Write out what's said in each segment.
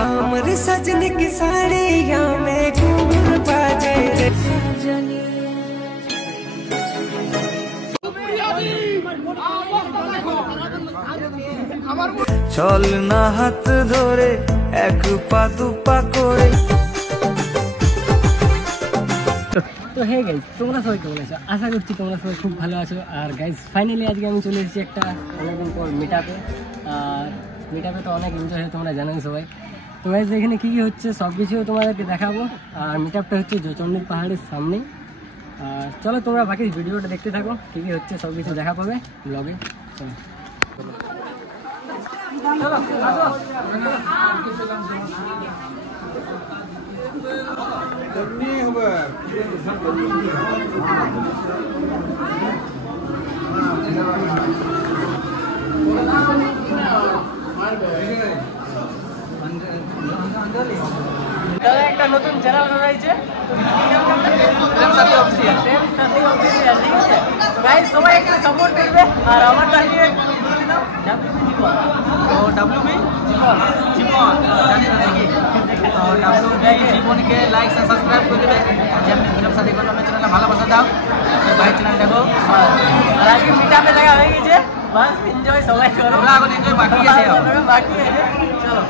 हमरे सजन की साड़ियाँ में घूम बाजे रे चल ना हाथ धरे एक पा दुपा करे। তো হে গাইস তোমরা সবাই কেমন আছো? আশা করছি তোমরা সবাই খুব ভালো আছো। আর গাইস ফাইনালি আজকে আমি চলে এসেছি একটা অনেকদিন পর মিটআপে। আর মিটআপে তো অনেক এনজয় হয়, তোমরা জানোই সবাই। তো গাইস এখানে কী কী হচ্ছে সব কিছু তোমাদেরকে দেখাবো। আর মিটআপটা হচ্ছে জয়চণ্ডী পাহাড়ের সামনেই। আর চলো তোমরা বাকি ভিডিওটা দেখতে থাকো, কী কী হচ্ছে সব কিছু দেখা পাবে ব্লগে। চলো চলো আসো। তাহলে একটা নতুন চ্যানেল রয়েছে, সবাই একটু সাপোর্ট করবে। আর আমার জীবনকে লাইক সাবস্ক্রাইব করে দেবে, যেমনি ফিল্ম সাথী করলো চ্যানেলে ভালোবাসা দাও, ভাই চ্যানেল দেখো। আর আজকে মিটআপে দেখা হয়ে গেছে, বাস এনজয় সবাই করো। এখন এনজয় বাকি আছে, বাকি আছে। চলো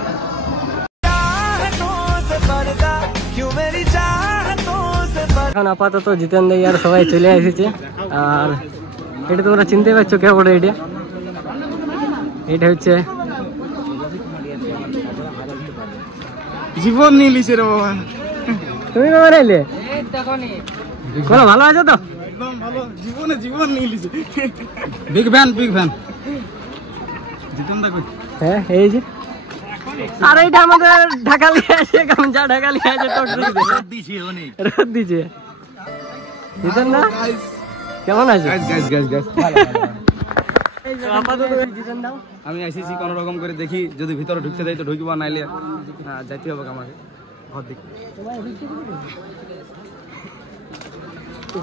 এখন আপাতত জিতেন দাই আর সবাই চলে এসেছে। আর এটা তোমরা চিনতে পারছো কে বড়? এটা হচ্ছে জীবন নিয়ে লিছে রে বাবা। তুমি বাবা নাইলে বলো ভালো আছো তো? একদম ভালো, জীবনে জীবন নিয়ে লিছে। Big fan big fan. Jitun দা কই? হ্যাঁ এই যে। আর এইটা আমাদের ঢাকালি আছে, গামছা ঢাকালি আছে, রোদ দিছে। জিতেন না কেমন আছে? আমি আইসিসি কোন রকম করে দেখি, যদি ভিতরে ঢুকতে দেয় তো ঢুকবো, নাইলে যাইতে হবে আমাকে ঘর দিকে।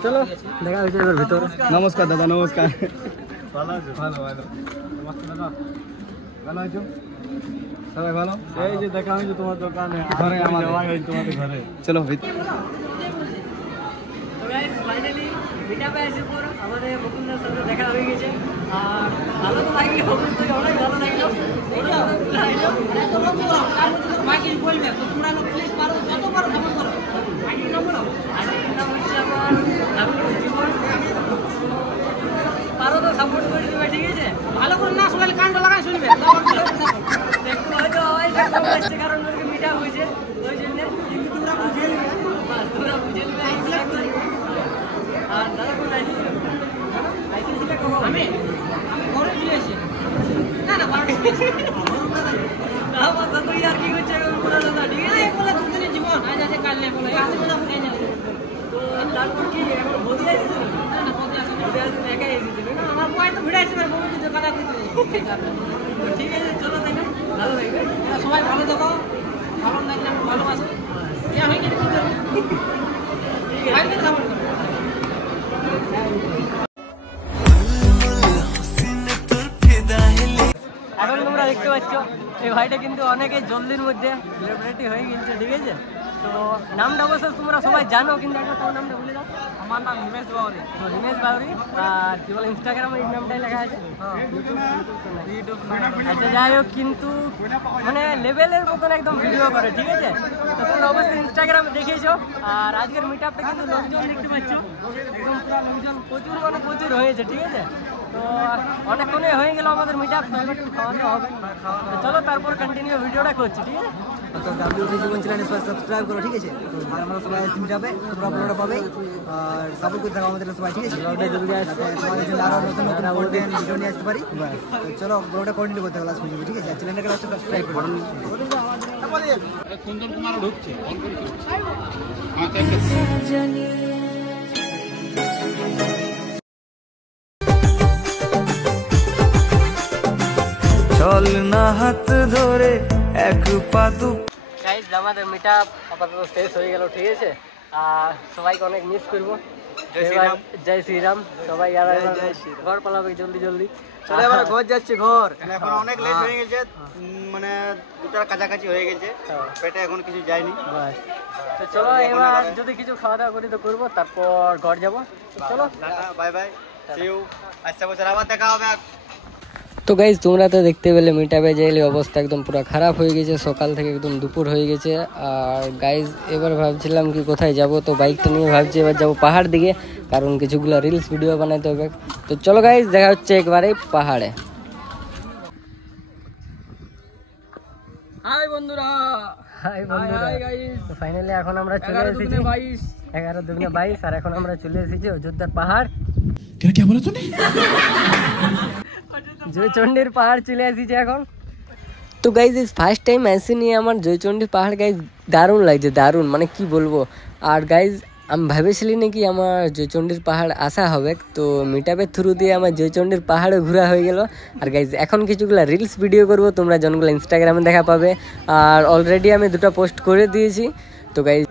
চলো দেখা হয়েছে এবার ভিতরে। নমস্কার দাদা, নমস্কার। ভালো আছো? ভালো ভালো। নমস্কার দাদা, ভালো আছো? সবাই ভালো? এই যে দেখা হয়েছে তোমার দোকানে, ঘরে আমাদের তোমাদের ঘরে। চলো ভিতরে। আমাদের মুকুন্দার সাথে দেখা হয়ে গেছে। আর ভালো তো লাগলো, অবশ্যই অনেক ভালো লাগলো। পারো তো সাপোর্ট করে দেবে, ঠিক আছে? ভালো করে না সবাই কান্ড লাগাই শুনবে, একটু হয়তো আসছে কারণ মিটা হয়েছে ওই জন্য। কিন্তু তোমরা বুঝে নেবে, তোমরা বুঝে নেবে। আর দাদা কোন লাইসেন্সটা কমাবো আমি করে দিয়েছি। না না পারবে না, বাবা তুই আর কি করছিস এখন বলে দাদা? ঠিক আছে বলে দুদিনের জীবন আজ আছে কাল নেই বলে আজ বলে আপনি না। তো তারপর কি এখন বদলে যাচ্ছে? না না বদলে আসবে, একাই এসেছে না। আমার বয় তো ভিড়াইছে, আমার বউ কিন্তু কাটা দিতে। ঠিক আছে চলো, তাই না? ভালো লাগবে, সবাই ভালো থাকো, ভালো লাগলে ভালোবাসো। যা হয়ে গেছে ঠিক আছে, সাপোর্ট করো। এখন তোমরা দেখতে পাচ্ছ এই ভাইটা কিন্তু অনেকে জলদির মধ্যে সেলিব্রিটি হয়ে গেছে, ঠিক আছে? তো নামটা অবশ্য তোমরা সবাই জানো, কিন্তু একটা তোমার নামটা বলে দাও। আমার নাম হিমেশ বাউরি। তো হিমেশ বাউরি। আর কি বলে ইনস্টাগ্রামে এই নামটাই লেখা আছে। আচ্ছা যাই হোক, কিন্তু মানে লেভেলের মতন একদম ভিডিও করে, ঠিক আছে? তো তোমরা অবশ্যই ইনস্টাগ্রামে দেখেছো। আর আজকের মিটআপটা কিন্তু লোকজন দেখতে পাচ্ছ, একদম পুরো লোকজন প্রচুর মানে প্রচুর হয়েছে, ঠিক আছে? তো অনেকক্ষণে হয়ে গেল আমাদের মিটআপ, একটু খাওয়া দাওয়া হবে। তো চলো তারপর কন্টিনিউ ভিডিওটা করছি, ঠিক আছে? তো WC জীবন চ্যানেলে সবাই সাবস্ক্রাইব করো, ঠিক আছে? আর আমরা সবাই মিটআপে তোমরা ব্লগটা পাবে আর সাপোর্ট করতে থাকো আমাদের সবাই, ঠিক আছে? ব্লগটা যদি আসছে তোমাদের জন্য আরো নতুন নতুন কন্টেন্ট ভিডিও নিয়ে আসতে পারি। তো চলো ব্লগটা কন্টিনিউ করতে ক্লাস পর্যন্ত, ঠিক আছে? আর চ্যানেলটাকে অবশ্যই সাবস্ক্রাইব করো। কুন্দন কুমার ঢুকছে, অন করে দিও। चल ना हाथ धरे एक पा दु। গাইস আমাদের মিটআপ আপাতত শেষ হয়ে গেল, ঠিক আছে? আর সবাইকে অনেক মিস করবো, জয় শ্রীরাম সবাই আর ঘর পালাবে জলদি জলদি। চলে এবার ঘর যাচ্ছে ঘর। এখন অনেক লেট হয়ে গেছে, মানে দুটার কাছাকাছি হয়ে গেছে, পেটে এখন কিছু যায়নি। তো চলো এবার যদি কিছু খাওয়া দাওয়া করি তো করবো, তারপর ঘর যাবো। চলো বাই বাই, সি ইউ, আচ্ছা বছর আবার দেখা হবে। তো গাইজ তোমরা তো দেখতে পেলে মিটাবে যাইলে অবস্থা একদম পুরো খারাপ হয়ে গেছে, সকাল থেকে একদম দুপুর হয়ে গেছে। আর গাইজ এবার ভাবছিলাম কি কোথায় যাব, তো বাইকটা নিয়ে ভাবছি এবার যাবো পাহাড় দিকে, কারণ কিছুগুলো রিলস ভিডিও বানাইতে হবে। তো চলো গাইজ দেখা হচ্ছে একবারে পাহাড়ে। হাই বন্ধুরা, হাই বন্ধুরা, তো ফাইনালি এখন আমরা চলে এসেছি 11 দুগুণে 22, আর এখন আমরা চলে এসেছি অযোধ্যার পাহাড়। क्या बोला तूने? জয়চন্ডীর পাহাড় চলে এসেছি এখন। তো গাইজ ফার্স্ট টাইম এসে নিয়ে আমার জয়চন্ডীর পাহাড় গাইজ দারুণ লাগছে, দারুণ মানে কি বলবো। আর গাইজ আমি ভেবেছিলি নাকি আমার জয়চন্ডীর পাহাড় আসা হবে, তো মিটআপের থ্রু দিয়ে আমার জয়চন্ডীর পাহাড়ে ঘোরা হয়ে গেল। আর গাইজ এখন কিছুগুলো রিলস ভিডিও করবো, তোমরা জনগুলো ইনস্টাগ্রামে দেখা পাবে, আর অলরেডি আমি 2টা পোস্ট করে দিয়েছি। তো গাইজ